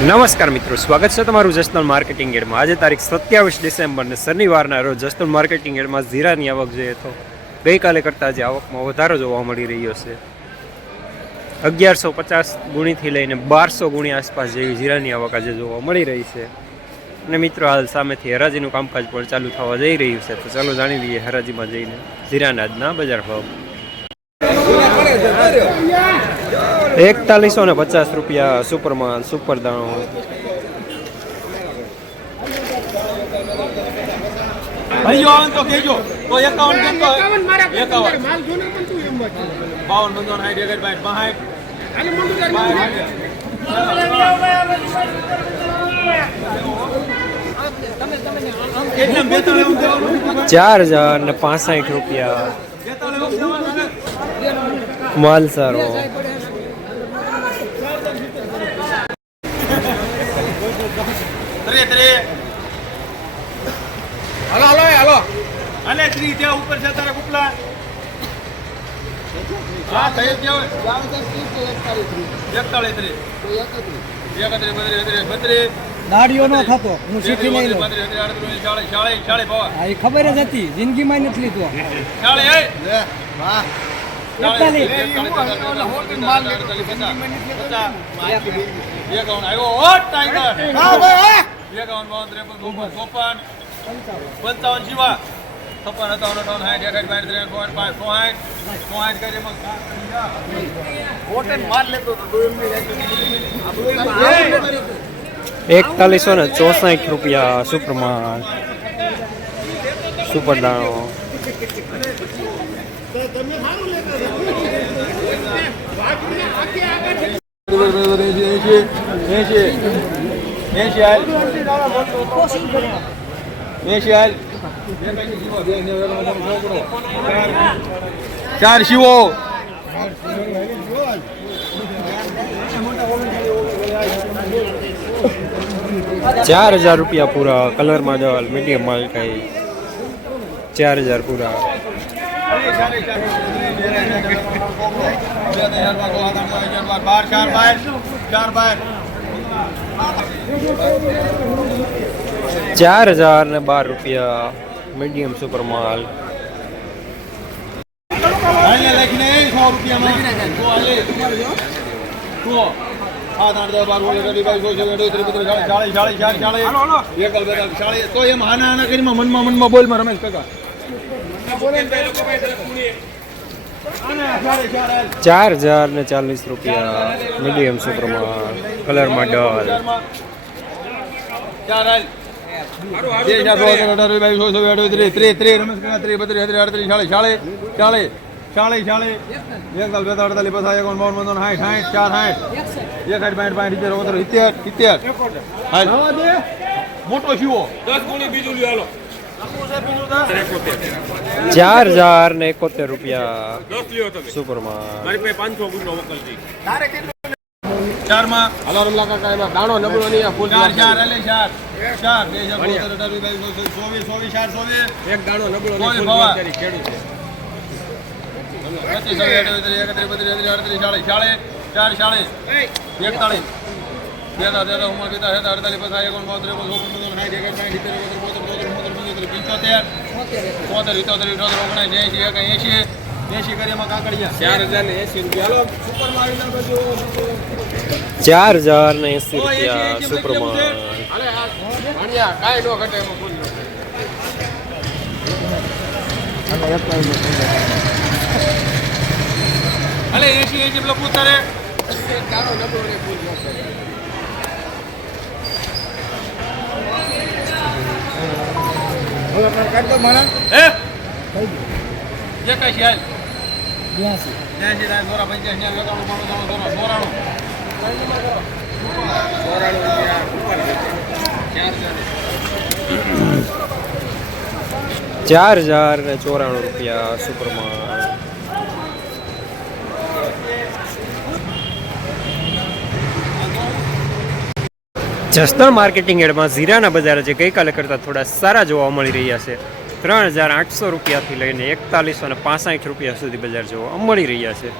નમસ્કાર મિત્રો, સ્વાગત છે તમારું જસનલ માર્કેટિંગ એડમાં. આજે તારીખ સત્યાવીસ ડિસેમ્બરને શનિવારના રોજ જસનલ માર્કેટિંગ એડમાં જીરાની આવક જોઈએ તો ગઈકાલે કરતાં આજે આવકમાં વધારો જોવા મળી રહ્યો છે. અગિયારસો પચાસ ગુણીથી લઈને બારસો ગુણી આસપાસ જેવી જીરાની આવક આજે જોવા મળી રહી છે. અને મિત્રો, હાલ સામેથી હરાજીનું કામકાજ પણ ચાલુ થવા જઈ રહ્યું છે. તો ચાલો જાણી લઈએ હરાજીમાં જઈને ઝીરાના આજના બજાર ભાવ. એકતાલીસો ને પચાસ રૂપિયા સુપરમાન સુપર દાણો. ચાર હજાર ને પાસઠ રૂપિયા. માલ કેમ તો એકાવન મારા એકાવન માલ જોને પણ તું એમ વાત કરે. બાવન બંધો સાઠ એકડ બાઈટ બાહાઠ અને મંડુદાર બાહાઠ. કેટલા બેતાળીસ એવું દેવાનું? ચાર હજાર ને પાસઠ રૂપિયા બેતાળીસ એવું દેવાનું ને? માલ સારો ત્રે ત્રે હાલો હાલો એ હાલો અને શ્રી ત્યાં ઉપર છે તારા કુપલા હા થઈ ગયા એકતાળીસ એકત્રીસ બત્રીસ દાડીઓ નો થતો હું શીખી નહીં લઉં હા, એ ખબર જ હતી જિંદગીમાં નથી લીધું પંચાવન જીવા છપ્પન સત્તાવન અઠાવન સાઠ એકસઠ પાંચ ત્રણ પોઈન્ટ પાંચ સોસાઠ સોસાઠ કરી એમાં એકતાલીસો ને ચોસઠ રૂપિયા સુપરમાન સુપર દાણો. ચાર શિવો. ચાર હજાર રૂપિયા પૂરા. કલરમાં ડબલ મીડિયમ માલ કઈ. ચાર હજાર પૂરા. બાર ચાર બાર ચાર બાર ચાર હજાર ને બાર રૂપિયા મીડિયમ સુપર માલ. મનમાં મનમાં બોલમાં રમેશ કાકા. ચાર હજાર ને ચાલીસ રૂપિયા મીડિયમ સુપર માલ. કલરમાં ડબલ મોટો શીવો. દસ ગુણી બીજું લ્યો હાલો. ચાર હજાર ને એકોતેર રૂપિયા સુપર માલ ચારમાં હલો રમલા કાકા એમાં દાણો નબળો નહીં ફૂલ ચાર ચાર એટલે ચાર. ચાર. બે હજાર ચોવીસ ચોવીસ ચાર ચોવીસ. એક દાણો નબળો નહીં ખેડૂત છે. ચાળીસ ચાળીસ ચાર પિતા કાકડિયા હજાર ને એસી રૂપિયા. હાલો સુપર મારી ના બધું ચાર હજાર ને એસી રૂપિયા સુપર માલ કાંઈ નો ઘટે એમાં ફૂલ અલે એસી એસી પેલો પૂછારે હે? જે કઈ છે બ્યાસી. સોરા પંચ્યાસી ને એકાણું બાણું ત્રાણું સોરાણું સોરાણું રૂપિયા ઉપર ચાર હજાર. ને ચોરાણું રૂપિયા સુપરમાં જસદણ માર્કેટિંગ એડમાં ઝીરાના બજાર જે ગઈકાલે કરતાં થોડા સારા જોવા મળી રહ્યા છે. ત્રણ હજાર આઠસો રૂપિયાથી લઈને એકતાલીસો ને પાસઠ રૂપિયા સુધી બજાર જોવા મળી રહ્યા છે.